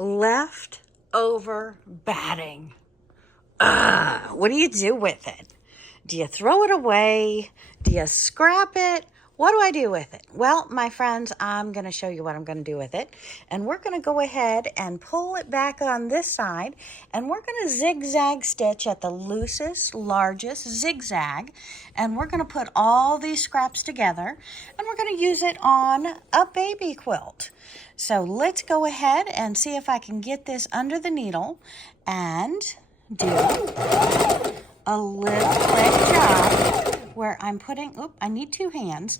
leftover batting. What do you do with it? Do you throw it away? Do you scrap it? What do I do with it? Well, my friends, I'm going to show you what I'm going to do with it. And we're going to go ahead and pull it back on this side. And we're going to zigzag stitch at the loosest, largest zigzag. And we're going to put all these scraps together. And we're going to use it on a baby quilt. So let's go ahead and see if I can get this under the needle and do a little quick job where I'm putting, I need two hands,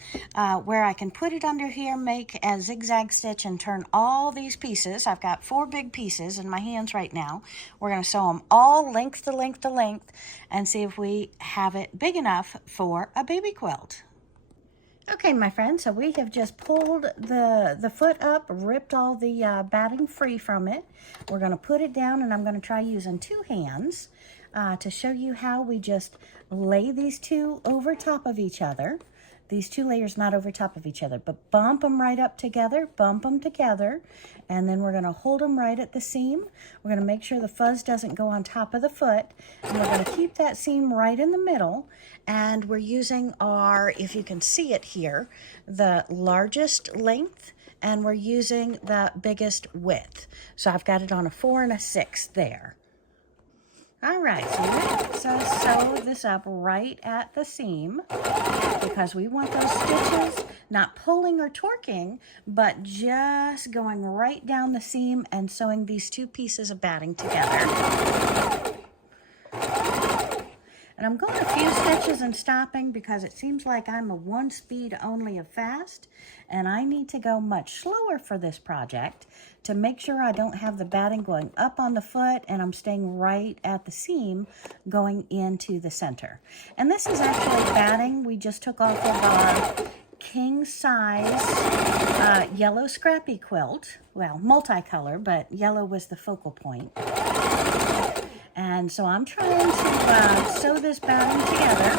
where I can put it under here, make a zigzag stitch and turn all these pieces. I've got 4 big pieces in my hands right now. We're going to sew them all length to length to length and see if we have it big enough for a baby quilt. Okay, my friends, so we have just pulled the foot up, ripped all the batting free from it. We're going to put it down, and I'm going to try using 2 hands to show you how we just lay these 2 over top of each other. These 2 layers not over top of each other, but bump them right up together, bump them together, and then we're going to hold them right at the seam. We're going to make sure the fuzz doesn't go on top of the foot, and we're going to keep that seam right in the middle, and we're using our, if you can see it here, the largest length, and we're using the biggest width. So I've got it on a 4 and a 6 there. All right, so let's sew this up right at the seam because we want those stitches not pulling or torquing, but just going right down the seam and sewing these 2 pieces of batting together. And I'm going a few stitches and stopping because it seems like I'm a 1 speed only of fast, and I need to go much slower for this project to make sure I don't have the batting going up on the foot and I'm staying right at the seam going into the center. And this is actually batting we just took off of our king size yellow scrappy quilt. Well, multicolor, but yellow was the focal point. And so I'm trying to sew this batting together,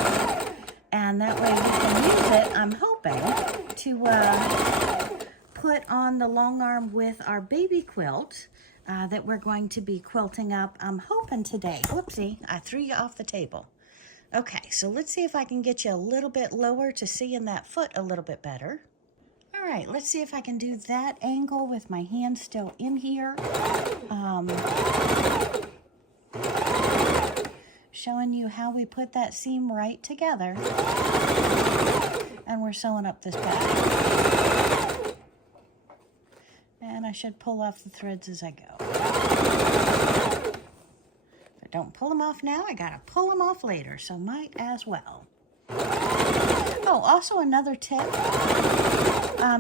and that way we can use it, I'm hoping, to put on the long arm with our baby quilt that we're going to be quilting up, I'm hoping today. Whoopsie, I threw you off the table. Okay, so let's see if I can get you a little bit lower to see in that foot a little bit better. All right, let's see if I can do that angle with my hand still in here. Showing you how we put that seam right together, and we're sewing up this batting. And I should pull off the threads as I go. If I don't pull them off now, I gotta pull them off later, so might as well. Oh, also another tip,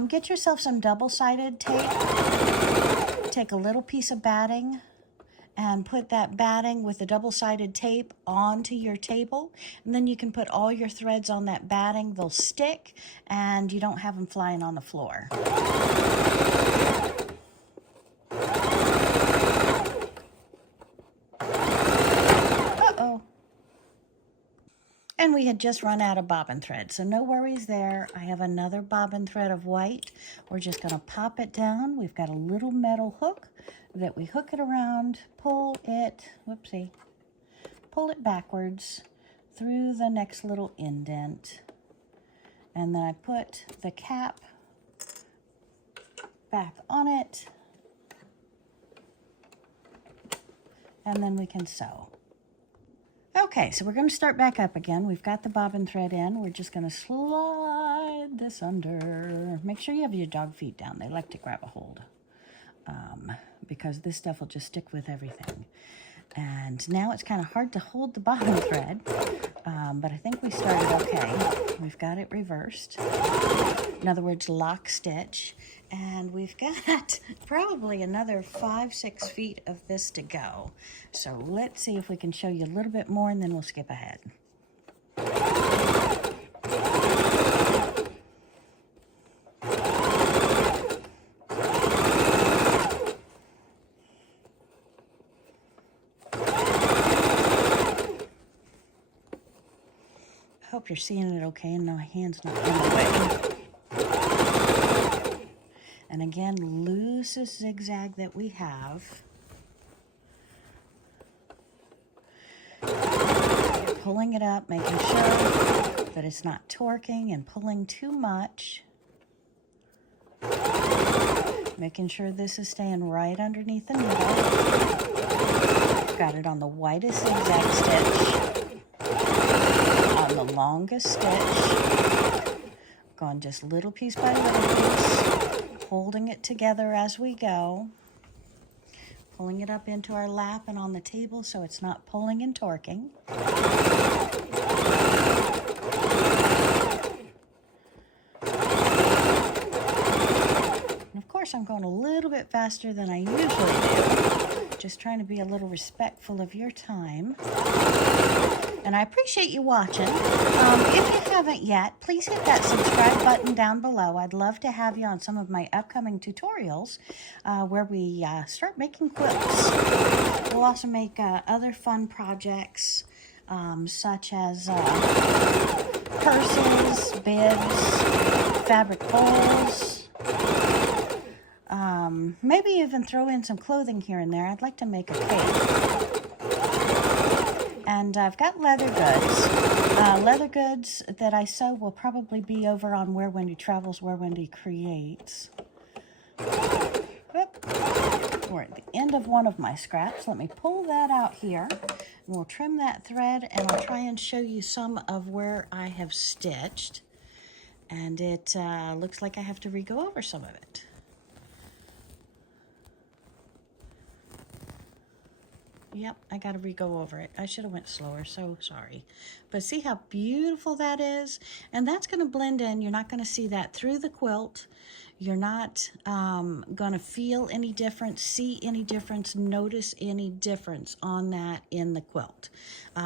get yourself some double-sided tape. Take a little piece of batting and put that batting with the double-sided tape onto your table, and then you can put all your threads on that batting. They'll stick and you don't have them flying on the floor. Uh-oh. And we had just run out of bobbin thread, so no worries there. I have another bobbin thread of white. We're just going to pop it down. We've got a little metal hook that we hook it around, pull it, whoopsie, pull it backwards through the next little indent. And then I put the cap back on it. And then we can sew. Okay, so we're going to start back up again. We've got the bobbin thread in. We're just going to slide this under. Make sure you have your dog feet down. They like to grab a hold. Because this stuff will just stick with everything. And now it's kind of hard to hold the bobbin thread, but I think we started okay. We've got it reversed. In other words, lock stitch. And we've got probably another 5-6 feet of this to go. So let's see if we can show you a little bit more, and then we'll skip ahead. Hope you're seeing it okay and my hand's not in the way. And again, loosest zigzag that we have. You're pulling it up, making sure that it's not torquing and pulling too much. Making sure this is staying right underneath the needle. Got it on the widest zigzag stitch, on the longest stitch. Going just little piece by little piece, holding it together as we go. Pulling it up into our lap and on the table so it's not pulling and torquing. And of course, I'm going a little bit faster than I usually do. Just trying to be a little respectful of your time. And I appreciate you watching. If you haven't yet, please hit that subscribe button down below. I'd love to have you on some of my upcoming tutorials where we start making quilts. We'll also make other fun projects such as purses, bibs, fabric bowls. Maybe even throw in some clothing here and there. I'd like to make a cape. And I've got leather goods. Leather goods that I sew will probably be over on Where Wendy Travels, Where Wendy Creates. We're at the end of one of my scraps. Let me pull that out here. And we'll trim that thread, and I'll try and show you some of where I have stitched. And it looks like I have to re-go over some of it. Yep, I got to re-go over it. I should have went slower, so sorry. But see how beautiful that is? And that's going to blend in. You're not going to see that through the quilt. You're not going to feel any difference, see any difference, notice any difference on that in the quilt.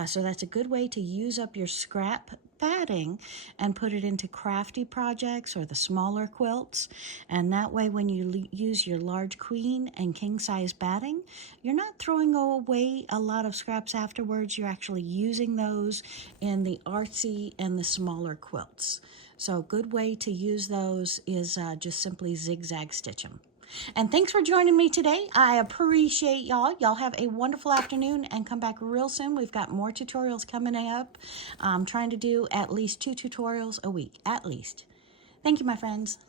So that's a good way to use up your scrap batting and put it into crafty projects or the smaller quilts. And that way, when you use your large queen and king size batting, you're not throwing away a lot of scraps afterwards. You're actually using those in the artsy and the smaller quilts. So a good way to use those is just simply zigzag stitch them. And thanks for joining me today. I appreciate y'all. Y'all have a wonderful afternoon and come back real soon. We've got more tutorials coming up. I'm trying to do at least 2 tutorials a week, at least. Thank you, my friends.